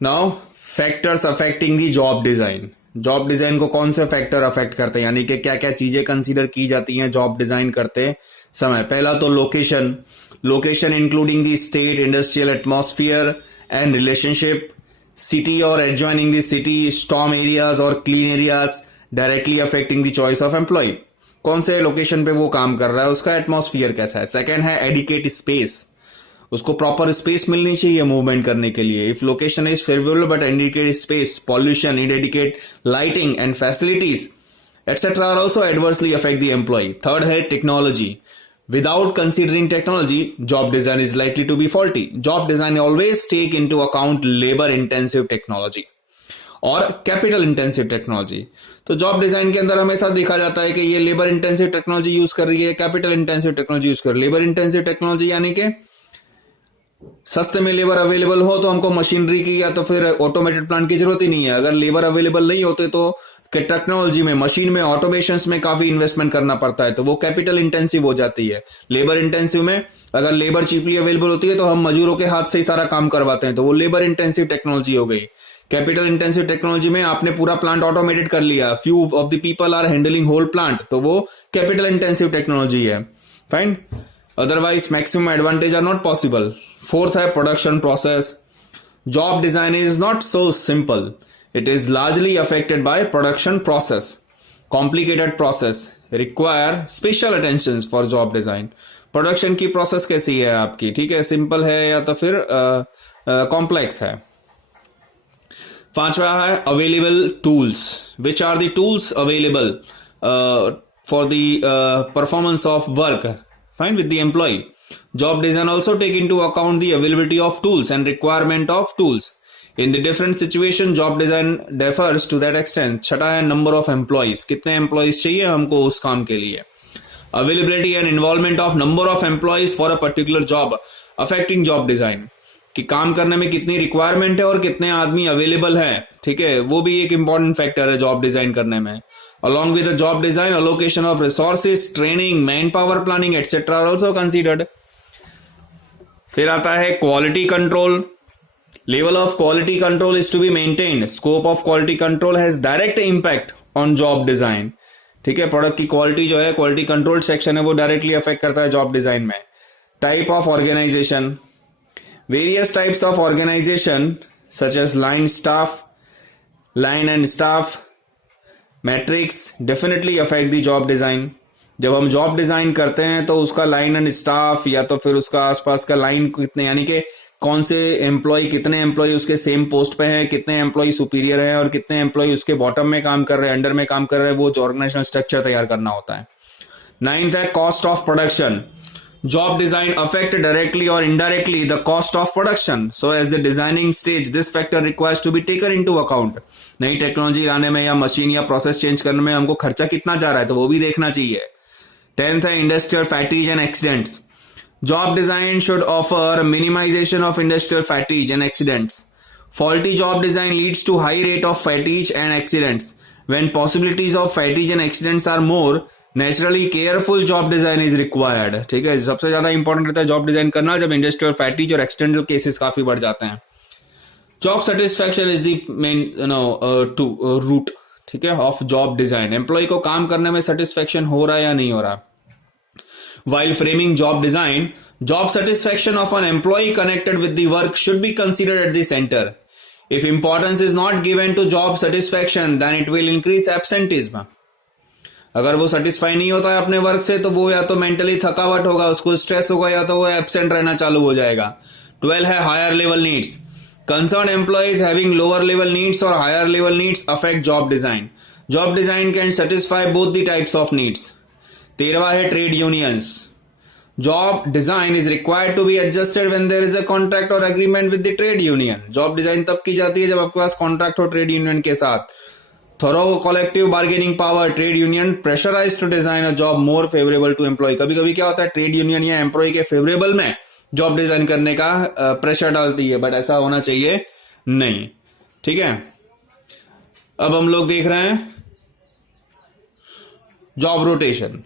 Now factors affecting दी job design. Job design को कौन से फैक्टर अफेक्ट करते हैं, यानी कि क्या क्या चीजें कंसीडर की जाती हैं जॉब डिजाइन करते समय। पहला तो location, location including the state, industrial atmosphere and relationship, city और adjoining the city, storm areas और clean areas directly affecting the choice of employ. कौन से लोकेशन पे वो काम कर रहा है, उसका एटमॉस्फियर कैसा है। सेकंड है एडिकेट स्पेस, उसको प्रॉपर स्पेस मिलनी चाहिए मूवमेंट करने के लिए। If location is favourable but indicate space, pollution, inadequate lighting and facilities etc. are also adversely affect the employee. Third है technology. Without considering technology, job design is likely to be faulty. Job design always take into account labor intensive technology और capital intensive technology. तो job design के अंदर हमेशा देखा जाता है कि ये लेबर इंटेंसिव टेक्नोलॉजी यूज कर रही है, कैपिटल इंटेंसिव टेक्नोलॉजी यूज कर रही है। लेबर इंटेंसिव टेक्नोलॉजी यानी कि सस्ते में लेबर अवेलेबल हो तो हमको मशीनरी की या तो फिर ऑटोमेटेड प्लांट की जरूरत ही नहीं है। अगर लेबर अवेलेबल नहीं होते तो टेक्नोलॉजी में, मशीन में, ऑटोमेशन में काफी इन्वेस्टमेंट करना पड़ता है, तो वो कैपिटल इंटेंसिव हो जाती है। लेबर इंटेंसिव में अगर लेबर चीपली अवेलेबल होती है तो हम मजदूरों के हाथ से ही सारा काम करवाते हैं, तो वो लेबर इंटेंसिव टेक्नोलॉजी हो गई। कैपिटल इंटेंसिव टेक्नोलॉजी में आपने पूरा प्लांट ऑटोमेटेड कर लिया, few of the people are handling whole plant, तो वो कैपिटल इंटेंसिव टेक्नोलॉजी है। Fine, otherwise maximum advantage are not possible. Fourth है production process. Job design is not so simple, it is largely affected by production process. Complicated process require special attentions for job design. Production की process कैसी है आपकी, ठीक है, simple है या तो फिर कॉम्प्लेक्स है। पांचवा है available tools. Which are the tools available for the performance of work fine with the employ. Job design also take into account the availability of tools and requirement of tools in the different situation. Job design differs to that extent. छठा है number of employees, कितने employees चाहिए हमको उस काम के लिए। Availability and involvement of number of employees for a particular job affecting job design, कि काम करने में कितनी रिक्वायरमेंट है और कितने आदमी अवेलेबल है, ठीक है, वो भी एक इंपॉर्टेंट फैक्टर है जॉब डिजाइन करने में। Along with the job design, allocation of resources, training, manpower planning etcetera are also considered. फिर आता है quality control. Level of quality control is to be maintained. Scope of quality control has direct impact on job design. ठीक है, product की quality जो है, quality control section है, वो डायरेक्टली अफेक्ट करता है जॉब डिजाइन में। Type of organisation, various types of organisation such as line staff, line and staff, matrix definitely affect the job design. जब हम जॉब डिजाइन करते हैं तो उसका लाइन एंड स्टाफ या तो फिर उसका आसपास का लाइन कितने, यानी कि कौन से एम्प्लॉय, कितने एम्प्लॉय उसके सेम पोस्ट पे हैं, कितने एम्प्लॉय सुपीरियर हैं और कितने एम्प्लॉय उसके बॉटम में काम कर रहे हैं, अंडर में काम कर रहे हैं, वो जो ऑर्गेनाइजेशनल स्ट्रक्चर तैयार करना होता है। नाइन्थ है cost of production. Job design affect directly और indirectly the cost of production, so as the designing stage this factor requires to be taken into account. नई टेक्नोलॉजी लाने में या मशीन या प्रोसेस चेंज करने में हमको खर्चा कितना जा रहा है, तो वो भी देखना चाहिए। 10th है industrial fatigue and accidents. Job design should offer minimization of industrial fatigue and accidents. Faulty job design leads to high rate of fatigue and accidents. When possibilities of fatigue and accidents are more, naturally careful job design is required. ठीक है, सबसे ज्यादा important रहता है job design करना जब industrial fatigue और accidental cases काफी बढ़ जाते हैं। Job satisfaction is the main root, ठीक है, ऑफ जॉब डिजाइन। एम्प्लॉय को काम करने में सेटिस्फैक्शन हो रहा है या नहीं हो रहा। While framing job design, job satisfaction of an employee connected with the work should be considered at the center. If importance is not given to job satisfaction, then it will increase absenteeism. अगर वो satisfy नहीं होता है अपने work से तो वो या तो मेंटली थकावट होगा, उसको स्ट्रेस होगा, या तो वो एब्सेंट रहना चालू हो जाएगा। 12 है higher level needs. Concerned employees having lower level needs or higher level needs affect job design. Job design can satisfy both the types of needs. 13वां है trade unions. Job design is required to be adjusted when there is a contract और agreement with the trade union. Job design तब की जाती है जब आपके पास कॉन्ट्रैक्ट हो ट्रेड यूनियन के साथ। Through collective bargaining power, trade union pressurize to design a job more favourable to employ. कभी कभी क्या होता है, ट्रेड यूनियन या एम्प्लॉय के फेवरेबल में जॉब डिजाइन करने का प्रेशर डालती है, बट ऐसा होना चाहिए नहीं, ठीक है। अब हम लोग देख रहे हैं जॉब रोटेशन।